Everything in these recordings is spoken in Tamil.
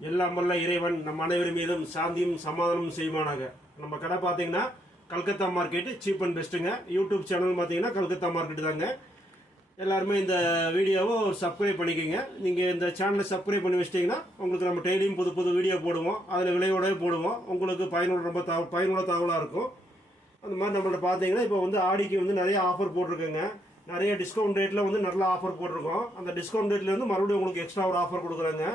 எல்லாம் வல்ல இறைவன் நம் அனைவர் மீதும் சாந்தியும் சமாதானமும் செய்வானாக நம்ம கடை பார்த்தீங்கன்னா கல்கத்தா மார்க்கெட் சீப் அண்ட் பெஸ்ட்டுங்க. யூடியூப் சேனல் பார்த்தீங்கன்னா கல்கத்தா மார்க்கெட் தாங்க. எல்லாருமே இந்த வீடியோவை சப்ஸ்கிரைப் பண்ணிக்கோங்க. நீங்கள் இந்த சேனலை சப்ஸ்கிரைப் பண்ணி வச்சிட்டிங்கன்னா உங்களுக்கு நம்ம டெய்லியும் புது புது வீடியோ போடுவோம். அதில் விலையோடவே போடுவோம். உங்களுக்கு பயனுள்ள ரொம்ப தகவல் பயனுள்ள தகவலாக இருக்கும். அந்த மாதிரி நம்மள்ட்ட பார்த்தீங்கன்னா இப்போ வந்து ஆடிக்கு வந்து நிறைய ஆஃபர் போட்டிருக்கோங்க. நிறைய டிஸ்கவுண்ட் ரேட்டில் வந்து நல்ல ஆஃபர் போட்டிருக்கோம். அந்த டிஸ்கவுண்ட் ரேட்லேருந்து மறுபடியும் உங்களுக்கு எக்ஸ்ட்ரா ஒரு ஆஃபர் கொடுக்குறாங்க.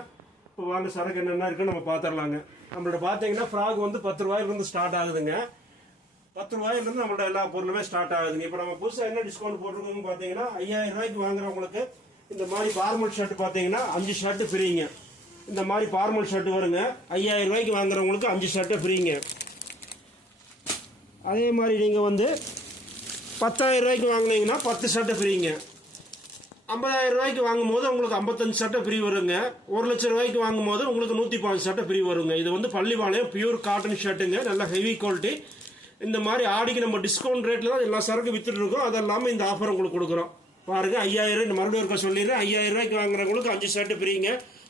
இப்போ வாங்க சரக்கு என்னென்ன இருக்குன்னு நம்ம பார்த்துடலாங்க நம்மள்ட்ட பார்த்தீங்கன்னா ஃப்ராக் வந்து பத்து ரூபாயிலிருந்து ஸ்டார்ட் ஆகுதுங்க. பத்து ரூபாயிலிருந்து நம்மள்ட்ட எல்லா பொருளுமே ஸ்டார்ட் ஆகுதுங்க. இப்போ நம்ம புதுசாக என்ன டிஸ்கவுண்ட் போட்டிருக்கோம்னு பார்த்தீங்கன்னா ஐயாயிரம் ரூபாய்க்கு வாங்குறவங்களுக்கு இந்த மாதிரி ஃபார்மல் ஷர்ட் பார்த்தீங்கன்னா அஞ்சு ஷர்ட் ஃப்ரீங்க இந்த மாதிரி ஃபார்மல் ஷர்ட் வருங்க. ஐயாயிரம் ரூபாய்க்கு வாங்குறவங்களுக்கு அஞ்சு ஷர்ட்டு ஃப்ரீங்க அதே மாதிரி நீங்கள் வந்து பத்தாயிரம் ரூபாய்க்கு வாங்குனீங்கன்னா பத்து ஷர்ட்டு ஃப்ரீங்க ஐம்பதாயிரம் ரூபாய்க்கு வாங்கும்போது உங்களுக்கு ஐம்பத்தஞ்சு சட்டை ஃப்ரீ வருங்க. ஒரு லட்சம் ரூபாய்க்கு வாங்கும்போது உங்களுக்கு நூற்றி பாஞ்சு சட்டை ஃப்ரீ வருங்க. இது வந்து பள்ளிவாளையம் பியூர் காட்டன் ஷர்ட்டுங்க நல்ல ஹெவி குவாலிட்டி இந்த மாதிரி ஆடிக்கு நம்ம டிஸ்கவுண்ட் ரேட்டில் தான் எல்லா சரக்கு வித்துட்டு இருக்கோம். அது இல்லாமல் இந்த ஆஃபர் உங்களுக்கு கொடுக்குறோம். பாருங்க ஐயாயிரம் இந்த மறுபடியும் இருக்க சொல்லிடுறேன். ஐயாயிரம் ரூபாய்க்கு வாங்குறவங்களுக்கு அஞ்சு ஷர்ட்டு ஃப்ரீங்க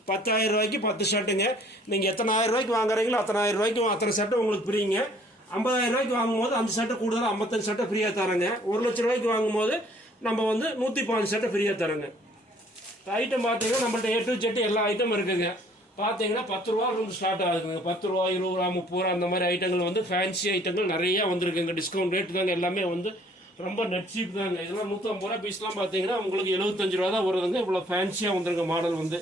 பத்தாயிரம் ரூபாய்க்கு பத்து ஷர்ட்டுங்க நீங்கள் எத்தனாயிரம் ரூபாய்க்கு வாங்குறீங்களோ அத்தனாயிரம் ரூபாய்க்கு அத்தனை ஷர்ட்டு உங்களுக்கு ஃப்ரீங்க ஐம்பதாயிரம் ரூபாய்க்கு வாங்கும்போது அஞ்சு சட்டை கூடுதலாக ஐம்பத்தஞ்சு சட்டை ஃப்ரீயாக தரேங்க. ஒரு லட்ச ரூபாய்க்கு வாங்கும்போது நம்ம வந்து நூற்றி பதினஞ்சு சட்டை ஃப்ரீயாக தரோங்க ஐட்டம் பார்த்தீங்கன்னா நம்மள்ட்ட ஏ டு ஜெட்டு எல்லா ஐட்டமும் இருக்குதுங்க பார்த்தீங்கன்னா பத்து ரூபா இருந்து ஸ்டார்ட் ஆகுதுங்க. பத்து ரூபா இருபது ரூபா முப்பது ரூபா அந்த மாதிரி ஐட்டங்கள் வந்து ஃபேன்சி ஐட்டங்கள் நிறைய வந்திருக்குங்க. டிஸ்கவுண்ட் ரேட்டு தாங்க எல்லாமே வந்து ரொம்ப நெட் சீப் தாங்க. இதெல்லாம் நூற்றம்பது ரூபா பீஸ்லாம் பார்த்தீங்கன்னா உங்களுக்கு எழுபத்தஞ்சு ரூபா தான் வருதுங்க. இவ்வளோ ஃபேன்சியாக வந்துருங்க மாடல் வந்து.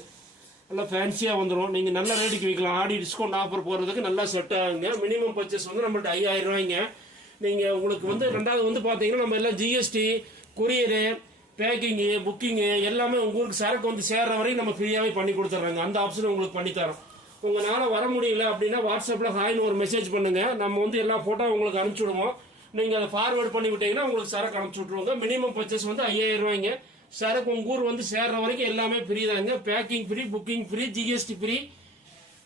நல்லா ஃபேன்சியாக வந்துடும் நீங்கள் நல்ல ரேட்டுக்கு விற்கலாம் ஆடி டிஸ்கவுண்ட் ஆஃபர் போகிறதுக்கு நல்லா செட் ஆகுங்க. மினிமம் பர்ச்சேஸ் வந்து நம்மள்ட்ட ஐயாயிரம் ரூபாய்ங்க. நீங்கள் உங்களுக்கு வந்து ரெண்டாவது வந்து பார்த்தீங்கன்னா நம்ம எல்லாம் ஜிஎஸ்டி கொரியரு பேக்கிங்கு புக்கிங்கு எல்லாமே உங்கள் ஊருக்கு சரக்கு வந்து சேர்ற வரைக்கும் நம்ம ஃப்ரீயாகவே பண்ணி கொடுத்துட்றாங்க அந்த ஆப்ஷன் உங்களுக்கு பண்ணித்தரோம் உங்களால் வர முடியல அப்படின்னா வாட்ஸ்அப்பில் ஹாய்னு ஒரு மெசேஜ் பண்ணுங்கள் நம்ம வந்து எல்லா ஃபோட்டோ உங்களுக்கு அனுப்பிச்சி விடுவோம் நீங்கள் அதை ஃபார்வேர்ட் பண்ணி விட்டீங்கன்னா உங்களுக்கு சரக்கு அனுப்பிச்சி விட்ருவோங்க மினிமம் பர்ச்சேஸ் வந்து ஐயாயிரம் ரூபாய்ங்க. சரக்கு உங்கள் ஊர் வந்து சேர்ற வரைக்கும் எல்லாமே ஃப்ரீ தாங்க. Packing free booking free GST free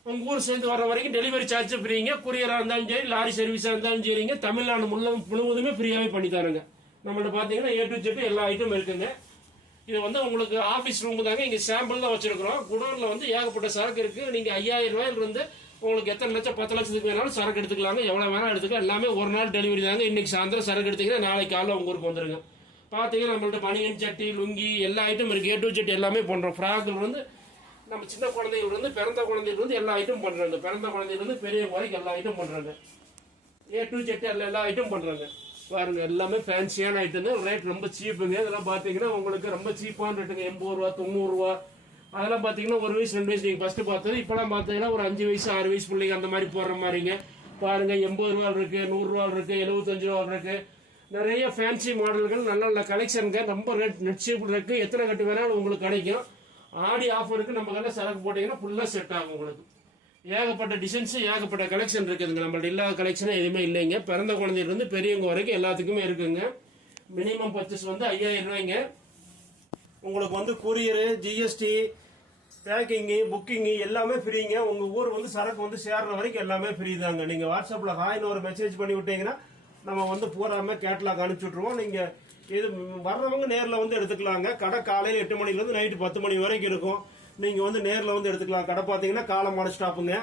உங்கள் ஊர் சேர்ந்து வர வரைக்கும் டெலிவரி சார்ஜ் ஃப்ரீங்க குரியராக இருந்தாலும் சரி லாரி சர்வீஸாக இருந்தாலும் சரிங்க. தமிழ்நாடு முள்ள முழுவதுமே ஃப்ரீயாகவே பண்ணி தருங்க. நம்மள்ட்ட பார்த்தீங்கன்னா ஏ டு ஜெட் எல்லா ஐட்டமும் இருக்குங்க. இது வந்து உங்களுக்கு ஆஃபீஸ் ரூம் தாங்க. இங்கே சாம்பிள் தான் வச்சிருக்கிறோம். குடோனில் வந்து ஏகப்பட்ட சரக்கு இருக்குது நீங்கள் ஐயாயிரம் ரூபாயிலிருந்து உங்களுக்கு எத்தனை லட்சம் பத்து லட்சத்துக்கு வேணாலும் சரக்கு எடுத்துக்கலாங்க. எவ்வளோ வேணாலும் எடுத்துக்கலாம். எல்லாமே ஒரு நாள் டெலிவரி தாங்க. இன்றைக்கி சாயந்தரம் சரக்கு எடுத்திங்கன்னா நாளைக்கு காலையில் உங்கள் ஊருக்கு வந்துருங்க. பார்த்தீங்கன்னா நம்மள்ட்ட பனியன் சட்டி லுங்கி எல்லா ஐட்டமும் இருக்குது ஏ டு ஜெட் எல்லாமே பண்ணுறோம் ஃப்ராக்ல வந்து நம்ம சின்ன குழந்தைகள்லேருந்து பிறந்த குழந்தைகள்லேருந்து எல்லா ஐட்டம் பண்ணுறாங்க பிறந்த குழந்தைகள்லேருந்து பெரிய குறைக்கு எல்லா ஐட்டம் பண்ணுறாங்க ஏ டு ஜெட் எல்லா எல்லா ஐட்டம் பண்ணுறாங்க பாருங்க எல்லாமே ஃபேன்சியான ஐட்டங்க ரேட் ரொம்ப சீப்புங்க இதெல்லாம் பார்த்தீங்கன்னா உங்களுக்கு ரொம்ப சீப்பான ரேட்டுங்க எண்பது ரூபா தொண்ணூறு ரூபா. அதெல்லாம் பார்த்தீங்கன்னா ஒரு வயசு ரெண்டு வயசு நீங்கள் ஃபஸ்ட்டு பார்த்தது. இப்போலாம் பார்த்தீங்கன்னா ஒரு அஞ்சு வயசு ஆறு வயசு பிள்ளைங்க அந்த மாதிரி போடுற மாதிரிங்க. பாருங்க எண்பது ரூபா இருக்கு நூறுரூவா இருக்குது இருக்கு எழுபத்தஞ்சு ரூபா இருக்கு. நிறைய ஃபேன்சி மாடல்கள் நல்ல நல்ல கலெக்ஷனுங்க ரொம்ப ரேட் நெட் சீப் இருக்குது எத்தனை கட்டு வேணாலும் உங்களுக்கு கிடைக்கும். ஆடி ஆஃபருக்கு நம்ம கடையில் சரக்கு போட்டிங்கன்னா ஃபுல்லாக செட் ஆகும் உங்களுக்கு. ஏகப்பட்ட டிசைன்ஸ் ஏகப்பட்ட கலெக்ஷன் இருக்குதுங்க நம்மள்ட்ட இல்லாத கலெக்ஷனே எதுவுமே இல்லைங்க. பிறந்த குழந்தையிலிருந்து பெரியவங்க வரைக்கும் எல்லாத்துக்குமே இருக்குங்க. மினிமம் பர்ச்சேஸ் வந்து ஐயாயிரம் ரூபாய்ங்க. உங்களுக்கு வந்து கொரியரு ஜிஎஸ்டி பேக்கிங்கு புக்கிங்கு எல்லாமே ஃப்ரீங்க உங்கள் ஊர் வந்து சரக்கு வந்து சேர்ற வரைக்கும் எல்லாமே ஃப்ரீ தாங்க நீங்கள் வாட்ஸ்அப்பில் ஹாய்னு ஒரு மெசேஜ் பண்ணி விட்டீங்கன்னா நம்ம வந்து பூராமே கேட்லாக் அனுப்பிச்சி விட்ருவோம் நீங்கள் இது வர்றவங்க நேரில் வந்து எடுத்துக்கலாங்க. கடை காலையில் எட்டு மணிலேருந்து நைட்டு பத்து மணி வரைக்கும் இருக்கும். நீங்கள் வந்து நேரில் வந்து எடுத்துக்கலாம். கடை பார்த்தீங்கன்னா காலமாட ஸ்டாப்புங்க.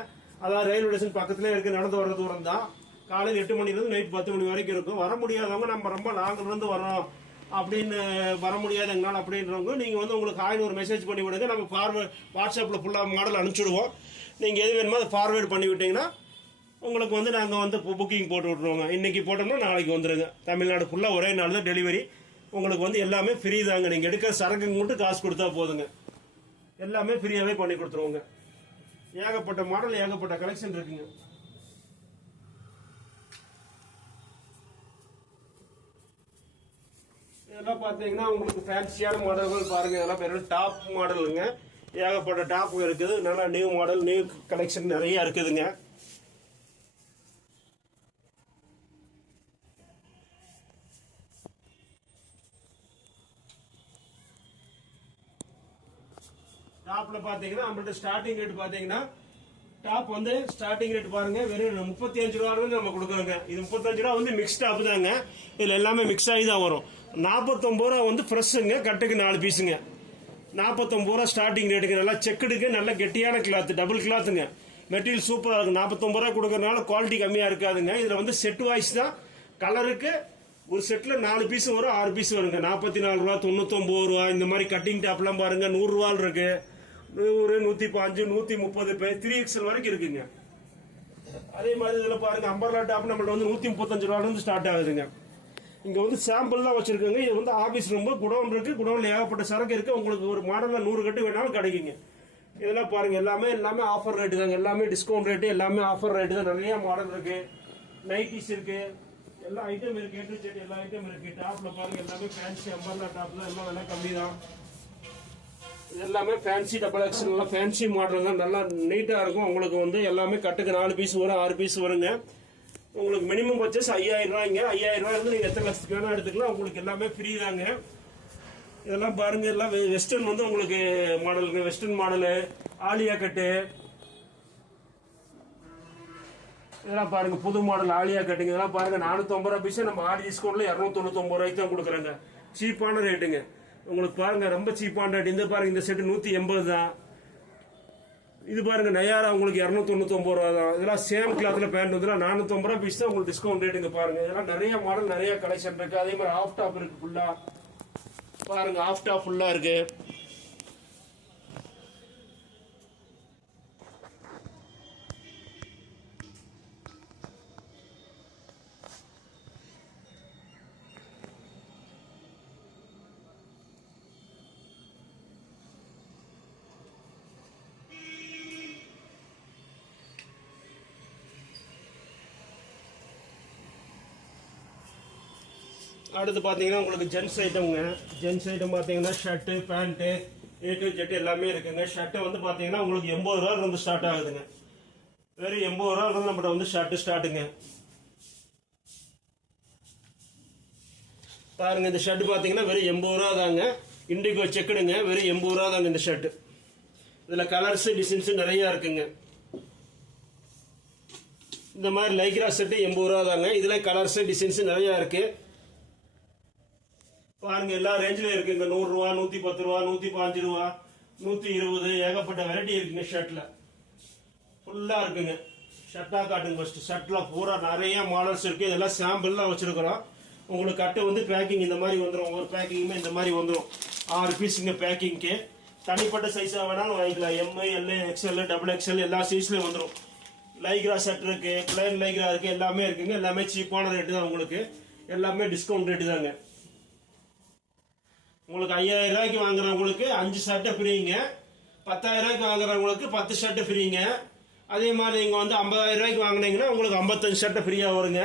அதாவது ரயில்வே ஸ்டேஷன் பக்கத்துலேயே இருக்கு நடந்து வர தூரம் தான். காலையில் எட்டு மணிலேருந்து நைட் பத்து மணி வரைக்கும் இருக்கும். வர முடியாதவங்க நம்ம ரொம்ப லாங்கிலேருந்து வரோம் அப்படின்னு வர முடியாது எங்களால் அப்படின்றவங்க நீங்கள் வந்து உங்களுக்கு ஆயிரம் ஒரு மெசேஜ் பண்ணி விடுங்க. நம்ம ஃபார்வேர்ட் வாட்ஸ்அப்பில் ஃபுல்லாக மாடல் அனுப்பிச்சுடுவோம். நீங்கள் எது வேணுமோ அதை ஃபார்வேர்டு பண்ணி விட்டீங்கன்னா உங்களுக்கு வந்து நாங்கள் வந்து புக்கிங் போட்டு விட்ருவோங்க இன்னைக்கு போட்டோம்னா நாளைக்கு வந்துடுங்க தமிழ்நாடு ஃபுல்லாக ஒரே நாள் தான் டெலிவரி உங்களுக்கு வந்து எல்லாமே ஃப்ரீ தாங்க. நீங்கள் எடுக்கிற சரக்குக்கு மட்டும் காசு கொடுத்தா போதுங்க. எல்லாமே ஃப்ரீயாகவே பண்ணி கொடுத்துருவோங்க. ஏகப்பட்ட மாடல் ஏகப்பட்ட கலெக்ஷன் இருக்குங்க. இதெல்லாம் பார்த்தீங்கன்னா உங்களுக்கு ஃபேன்சியான மாடல்கள் பாருங்க. இதெல்லாம் பேர் டாப் மாடலுங்க ஏகப்பட்ட டாப் இருக்குது. நல்லா நியூ மாடல் நியூ கலெக்ஷன் நிறைய இருக்குதுங்க. டாப்ல பாத்தீங்கன்னா நம்மள்ட்ட ஸ்டார்டிங் ரேட் பாத்தீங்கன்னா டாப் வந்து ஸ்டார்டிங் ரேட் பாருங்க வெறும் முப்பத்தி அஞ்சு ரூபா இருந்து நம்ம கொடுக்குறோங்க. இது முப்பத்தஞ்சு ரூபா வந்து மிக்ஸ் டாப் தாங்க. இதுல எல்லாமே மிக்ஸ் ஆகி தான் வரும். நாற்பத்தொம்பது ரூபா வந்து ஃப்ரெஷ்ஷுங்க கட்டுக்கு நாலு பீஸுங்க நாற்பத்தொம்பது ரூபா ஸ்டார்டிங் ரேட்டுங்க நல்லா செக்குடுக்கு நல்ல கெட்டியான கிளாத் டபுள் கிளாத்துங்க மெட்டீரியல் சூப்பராக இருக்கும் நாற்பத்தொம்பது ரூபா கொடுக்கறதுனால குவாலிட்டி கம்மியாக இருக்காதுங்க. இதில் வந்து செட் வாய்ஸ் தான். கலருக்கு ஒரு செட்டில் நாலு பீஸ் வரும் ஆறு பீஸ் வருங்க. நாற்பத்தி நாலு ரூபா தொண்ணூத்தொம்பது ரூபா இந்த மாதிரி கட்டிங் டாப்லாம் பாருங்கள் நூறுரூவால் இருக்குது ஒரு நூற்றி பாஞ்சு நூற்றி முப்பது த்ரீ எக்ஸல் வரைக்கும் இருக்குங்க. அதே மாதிரி இதில் பாருங்க அம்பர்லா டாப் நம்மள்ட்ட வந்து நூற்றி முப்பத்தஞ்சு ரூபாலேருந்து ஸ்டார்ட் ஆகுதுங்க. இங்கே வந்து சாம்பிள் தான் வச்சிருக்கோங்க. இது வந்து ஆஃபீஸ் ரொம்ப குடோன் இருக்கு குடோன்ல ஏகப்பட்ட சரக்கு இருக்கு. உங்களுக்கு ஒரு மாடலில் நூறு கட்டு வேணாலும் கிடைக்குங்க. இதெல்லாம் பாருங்க எல்லாமே எல்லாமே ஆஃபர் ரேட்டு தாங்க. எல்லாமே டிஸ்கவுண்ட் ரேட்டு எல்லாமே ஆஃபர் ரேட்டு தான். நிறைய மாடல் இருக்கு. நைட்டிஸ் இருக்கு. எல்லா ஐட்டம் இருக்கு ஏ டு எல்லா ஐட்டம் இருக்கு. டாப்ல பாருங்க எல்லாமே ஃபேன்சி அம்பர்லா டாப்ல எல்லாம் விலை கம்மி தான். எல்லாமே ஃபேன்சி டபுள் எக்ஸல் எல்லாம் ஃபேன்சி மாடல் தான். நல்லா நீட்டாக இருக்கும். உங்களுக்கு வந்து எல்லாமே கட்டுக்கு நாலு பீஸ் வரும் ஆறு பீஸ் வருங்க. உங்களுக்கு மினிமம் பர்ச்சேஸ் ஐயாயிரம் ரூபாய்ங்க. ஐயாயிரம் ரூபாய் இருந்து நீங்கள் எத்தனை லட்சத்துக்கு வேணால் எடுத்துக்கலாம். உங்களுக்கு எல்லாமே ஃப்ரீ தாங்க. இதெல்லாம் பாருங்க எல்லாம் வெ- வெஸ்டர்ன் வந்து உங்களுக்கு மாடலுங்க வெஸ்டர்ன் மாடலு ஆலியா கட்டு. இதெல்லாம் பாருங்க புது மாடல் ஆலியா கட்டுங்க. இதெல்லாம் பாருங்க நானூத்தம்பது ரூபா பீஸ் நம்ம ஆடி டிஸ்கவுண்ட்ல இரநூத்தொண்ணூத்தொம்பது ரூபாய்க்கு தான் கொடுக்குறாங்க. சீப்பான ரேட்டுங்க உங்களுக்கு பாருங்க ரொம்ப சீப்பான இந்த பாருங்க இந்த செட்டு நூற்றி எண்பது தான். இது பாருங்க நயாரா உங்களுக்கு இரநூத்தொண்ணூத்தொம்பது ரூபா தான். இதெல்லாம் சேம் கிளாத்தில் பேண்ட் வந்து நானூற்றம்பது ரூபா பீஸ் தான் உங்களுக்கு டிஸ்கவுண்ட் ரேட்டுங்க பாருங்க. இதெல்லாம் நிறைய மாடல் நிறைய கலெக்ஷன் இருக்கு. அதே மாதிரி ஆஃப் டாப் இருக்கு ஃபுல்லாக பாருங்க ஆஃப் டாப் ஃபுல்லாக இருக்கு. அடுத்து பார்த்தீங்கன்னா உங்களுக்கு ஜென்ஸ் ஐட்டம்ங்க ஜென்ஸ் ஐட்டம் பார்த்தீங்கன்னா shirt pant A to Z எல்லாமே இருக்குங்க. ஷர்ட்டு வந்து பார்த்தீங்கன்னா உங்களுக்கு எண்பது ரூபா ஸ்டார்ட் ஆகுதுங்க. வெறும் எண்பது ரூபா நம்மகிட்ட வந்து ஷர்ட்டு ஸ்டார்ட்டுங்க பாருங்க இந்த ஷர்ட் பார்த்தீங்கன்னா வெறும் எண்பது ரூபா தாங்க. இண்டிகோ செக்குடுங்க வெறும் எண்பது ரூபா தாங்க இந்த ஷர்ட் இதில் கலர்ஸு டிசைன்ஸும் நிறையா இருக்குங்க. இந்த மாதிரி லைக்ரா செட்டு எண்பது ரூபா தாங்க. இதில் கலர்ஸு டிசைன்ஸும் நிறையா இருக்குது பாருங்க எல்லா ரேஞ்சிலும் இருக்குங்க நூறு ரூபா நூத்தி பத்து ரூபா நூத்தி பாஞ்சு ரூபா நூத்தி இருபது ஏகப்பட்ட வெரைட்டி இருக்குங்க ஷர்ட்ல ஃபுல்லா இருக்குங்க. ஷர்ட்டா காட்டுங்க ஃபர்ஸ்ட் ஷர்ட்ல பூரா நிறைய மாடல்ஸ் இருக்கு. இதெல்லாம் சாம்பிள்லாம் வச்சிருக்கிறோம். உங்களுக்கு கட்டு வந்து பேக்கிங் இந்த மாதிரி வந்துடும் ஒவ்வொரு பேக்கிங்குமே இந்த மாதிரி வந்துடும் ஆறு பீஸுங்க பேக்கிங்க்கு தனிப்பட்ட சைஸாக வேணாலும் வாங்கிக்கலாம். M L XL double XL எல்லா சைஸ்லையும் வந்துடும் லைக்ரா ஷர்ட் இருக்குது பிளைன் லைக்ரா இருக்குது எல்லாமே இருக்குங்க. எல்லாமே சீப்பான ரேட்டு தான் உங்களுக்கு. எல்லாமே டிஸ்கவுண்ட் ரேட்டு தாங்க. உங்களுக்கு ஐயாயிரம் ரூபாய்க்கு வாங்குறவங்களுக்கு அஞ்சு ஷர்ட்டை ஃப்ரீங்க பத்தாயிரம் ரூபாய்க்கு வாங்குறவங்களுக்கு பத்து ஷர்ட்டு ஃப்ரீங்க அதே மாதிரி நீங்கள் வந்து ஐம்பதாயிரம் ரூபாய்க்கு வாங்கினீங்கன்னா உங்களுக்கு ஐம்பத்தஞ்சு ஷர்ட்டை ஃப்ரீயாக வருங்க.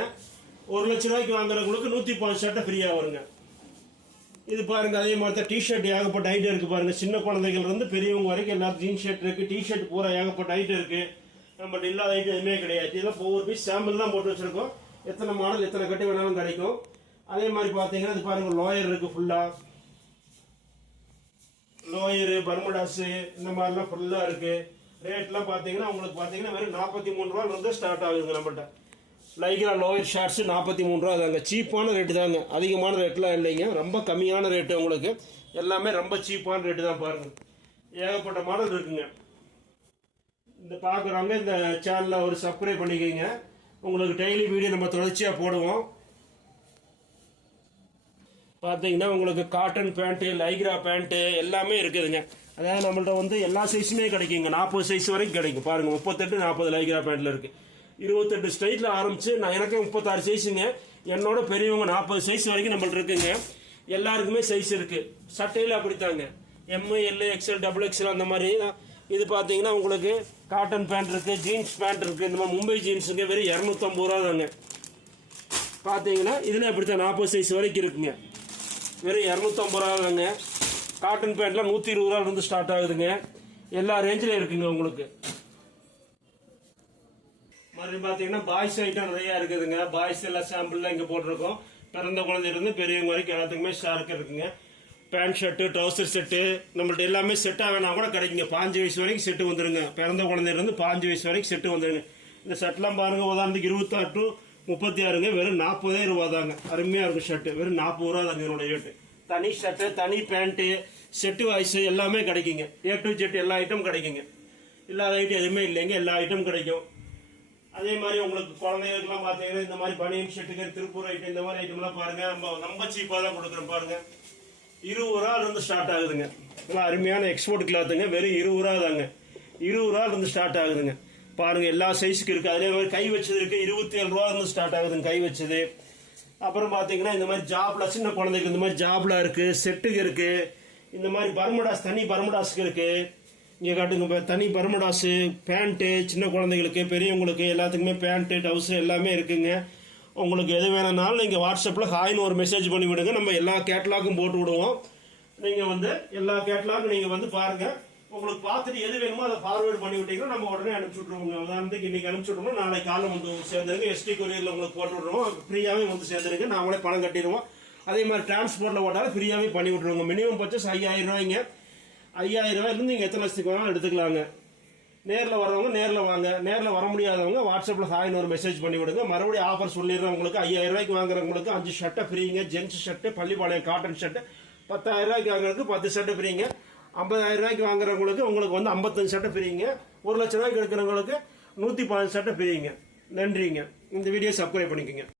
ஒரு லட்ச ரூபாய்க்கு வாங்குறவங்களுக்கு நூற்றி பத்து ஷர்ட்டை ஃப்ரீயாக வருங்க. இது பாருங்க அதே மாதிரி தான் டிஷர்ட் ஏகப்பட்ட ஐட்டம் இருக்குது பாருங்கள் சின்ன குழந்தைகள் இருந்து பெரியவங்க வரைக்கும் எல்லா ஜீன் ஷர்ட் இருக்குது டிஷர்ட் பூரா ஏகப்பட்ட ஐட்டம் இருக்குது நம்ம இல்லாத ஐட்டம் எதுவுமே கிடையாது. இதெல்லாம் ஒவ்வொரு பீஸ் சாம்பிள் தான் போட்டு வச்சுருக்கோம். எத்தனை மாடல் எத்தனை கட்டு வேணாலும் கிடைக்கும். அதே மாதிரி பார்த்தீங்கன்னா இது பாருங்கள் லோயர் இருக்குது ஃபுல்லாக லோயரு பர்முடாஸு இந்த மாதிரிலாம் ஃபுல்லாக இருக்குது ரேட்லாம் பார்த்தீங்கன்னா உங்களுக்கு பார்த்தீங்கன்னா வெறும் நாற்பத்தி மூணு ரூபால ஸ்டார்ட் ஆகுதுங்க நம்மள்ட்ட. லைக்ரா லோயர் ஷார்ட்ஸு நாற்பத்தி மூணு ரூபா தாங்க. சீப்பான ரேட்டு தாங்க. அதிகமான ரேட்லாம் இல்லைங்க. ரொம்ப கம்மியான ரேட்டு உங்களுக்கு. எல்லாமே ரொம்ப சீப்பான ரேட்டு தான் பாருங்கள் ஏகப்பட்ட மாடல் இருக்குங்க. இந்த பார்க்குறவங்க இந்த சேனலில் ஒரு சப்ஸ்கிரைப் பண்ணிக்கோங்க. உங்களுக்கு டெய்லி வீடியோ நம்ம தொடர்ச்சியாக போடுவோம். பார்த்தீங்கன்னா உங்களுக்கு காட்டன் பேண்ட்டு லைக்ரா பேண்ட்டு எல்லாமே இருக்குதுங்க. அதாவது நம்மள்ட்ட வந்து எல்லா சைஸுமே கிடைக்குங்க. நாற்பது சைஸ் வரைக்கும் கிடைக்கும். பாருங்கள் முப்பத்தெட்டு நாற்பது லைக்ரா பேண்ட்ல இருக்கு. இருபத்தெட்டு ஸ்டைட்டில் ஆரம்பிச்சு நான் எனக்கு முப்பத்தாறு சைஸுங்க என்னோட பெரியவங்க நாற்பது சைஸ் வரைக்கும் நம்மள்ட்ட இருக்குங்க. எல்லாருக்குமே சைஸ் இருக்கு. சட்டையில் அப்படித்தாங்க. M L XL double XL அந்த மாதிரி. இது பார்த்தீங்கன்னா உங்களுக்கு காட்டன் பேண்ட் இருக்குது ஜீன்ஸ் பேண்ட் இருக்குது இந்த மாதிரி மும்பை ஜீன்ஸுங்க வெறும் இரநூத்தம்பது ரூபா தாங்க பார்த்தீங்கன்னா இதில் அப்படித்தான் நாற்பது சைஸ் வரைக்கும் இருக்குங்க. வெறும் இரநூத்தம்பது ரூபா தாங்க காட்டன் பேண்ட்லாம் நூற்றி இருபது ரூபாலேருந்து ஸ்டார்ட் ஆகுதுங்க. எல்லா ரேஞ்சிலும் இருக்குங்க உங்களுக்கு. மறுபடியும் பார்த்தீங்கன்னா பாய்ஸ் ஐட்டம் நிறையா இருக்குதுங்க. பாய்ஸ் எல்லாம் சாம்பிள்லாம் இங்கே போட்டிருக்கோம். பிறந்த குழந்தையிலேருந்து பெரியவங்க வரைக்கும் எல்லாத்துக்குமே ஷார்க்கு இருக்குங்க. பேண்ட் ஷர்ட்டு ட்ரௌசர் செட்டு நம்மள்ட்ட எல்லாமே செட்டாக வேணா கூட கிடைக்குங்க. பாஞ்சு வயசு வரைக்கும் செட்டு வந்துடுங்க பிறந்த குழந்தையிலேருந்து பாஞ்சு வயசு வரைக்கும் செட்டு வந்துடுங்க இந்த செட்லாம் பாருங்க. உதாரணத்துக்கு இருபத்தாறு டு முப்பத்தி ஆறுங்க வெறும் நாற்பதே ரூபா தாங்க அருமையாக இருக்கும் ஷர்ட்டு வெறும் நாற்பது ரூபா தாங்க இதனோட ரேட்டு தனி ஷர்ட்டு தனி பேண்ட்டு செட்டு வாய்ஸ் எல்லாமே கிடைக்குங்க. ஏ டு ஜெட் எல்லா ஐட்டம் கிடைக்குங்க. இல்லாத ஐட்டம் எதுவுமே இல்லைங்க எல்லா ஐட்டம் கிடைக்கும். அதே மாதிரி உங்களுக்கு குழந்தைகளுக்குலாம் பார்த்தீங்கன்னா இந்த மாதிரி பனியன் ஷர்ட்டுங்க திருப்பூர் ஐட்டம் இந்த மாதிரி ஐட்டம்லாம் பாருங்க. நம்ம நம்ம சீப்பாக தான் கொடுக்குறோம் பாருங்க. இருபது ரூபாலேருந்து ஸ்டார்ட் ஆகுதுங்க. நல்லா அருமையான எக்ஸ்போர்ட் கிளாத்துங்க வெறும் இருபது ரூபா தாங்க இருபது ரூபா இருந்து ஸ்டார்ட் ஆகுதுங்க. பாருங்க எல்லா சைஸுக்கு இருக்கு. அதே மாதிரி கை வச்சது இருக்கு. இருபத்தி ஏழு ரூபா இருந்து ஸ்டார்ட் ஆகுதுங்க கை வச்சது. அப்புறம் பார்த்தீங்கன்னா இந்த மாதிரி ஜாப்ல சின்ன குழந்தைக்கு இந்த மாதிரி ஜாப்ல இருக்கு செட்டுக்கு இருக்கு. இந்த மாதிரி பர்மடாஸ் தனி பர்மடாஸ்க்கு இருக்கு. இங்கே காட்டுங்க இப்போ தனி பர்மடாஸு பேண்ட்டு சின்ன குழந்தைங்களுக்கு பெரியவங்களுக்கு எல்லாத்துக்குமே பேண்ட்டு டவுசர் எல்லாமே இருக்குங்க. உங்களுக்கு எது வேணும்னாலும் நீங்கள் வாட்ஸ்அப்பில் ஹாய்னு ஒரு மெசேஜ் பண்ணி விடுங்க நம்ம எல்லா கேட்லாக்கும் போட்டு விடுவோம். நீங்கள் வந்து எல்லா கேட்லாக்கும் நீங்கள் வந்து பாருங்கள் உங்களுக்கு பார்த்துட்டு எது வேணுமோ அதை ஃபார்வேர்ட் பண்ணி விட்டீங்கன்னா நம்ம உடனே அனுப்பிச்சி விட்ருவோங்க உதாரணத்துக்கு இன்னைக்கு அனுப்பிச்சி விட்ருவோம் நாளைக்கு காலைல வந்து சேர்ந்துருங்க. எஸ்டி கொரியரில் உங்களுக்கு போட்டு விட்ருவோம் ஃப்ரீயாகவே வந்து சேர்ந்துருங்க. நாங்களே பணம் கட்டிடுவோம். அதே மாதிரி டிரான்ஸ்போர்ட்டில் போட்டாலும் ஃப்ரீயாகவே பண்ணி விட்ருவோங்க மினிமம் பர்ச்சஸ் ஐயாயிரம் ரூபாய்ங்க. ஐயாயிரம் ரூபாயிலிருந்து நீங்கள் எத்தனை லட்சத்துக்கு வேணாலும் எடுத்துக்கலாங்க. நேரில் வரவங்க நேரில் வாங்க. நேரில் வர முடியாதவங்க வாட்ஸ்அப்பில் ஹாய்னு ஒரு மெசேஜ் பண்ணி விடுங்க. மறுபடியும் ஆஃபர் சொல்லிடுறேன் உங்களுக்கு ஐயாயிரம் ரூபாய்க்கு வாங்குறவங்களுக்கு அஞ்சு ஷர்ட்டை ஃப்ரீங்க gents shirt Pallipalayam cotton shirt பத்தாயிரம் ரூபாய்க்கு வாங்குறதுக்கு பத்து ஷர்ட்டு ஃப்ரீங்க ஐம்பதாயிரம் ரூபாய்க்கு வாங்குறவங்களுக்கு உங்களுக்கு வந்து ஐம்பத்தஞ்சு சட்டை பிரியுங்க. ஒரு லட்ச ரூபாய்க்கு எடுக்கிறவங்களுக்கு நூற்றி பதினஞ்சு சட்டை பிரியுங்க. நன்றிங்க. இந்த வீடியோ சப்ஸ்கிரைப் பண்ணிக்கோங்க.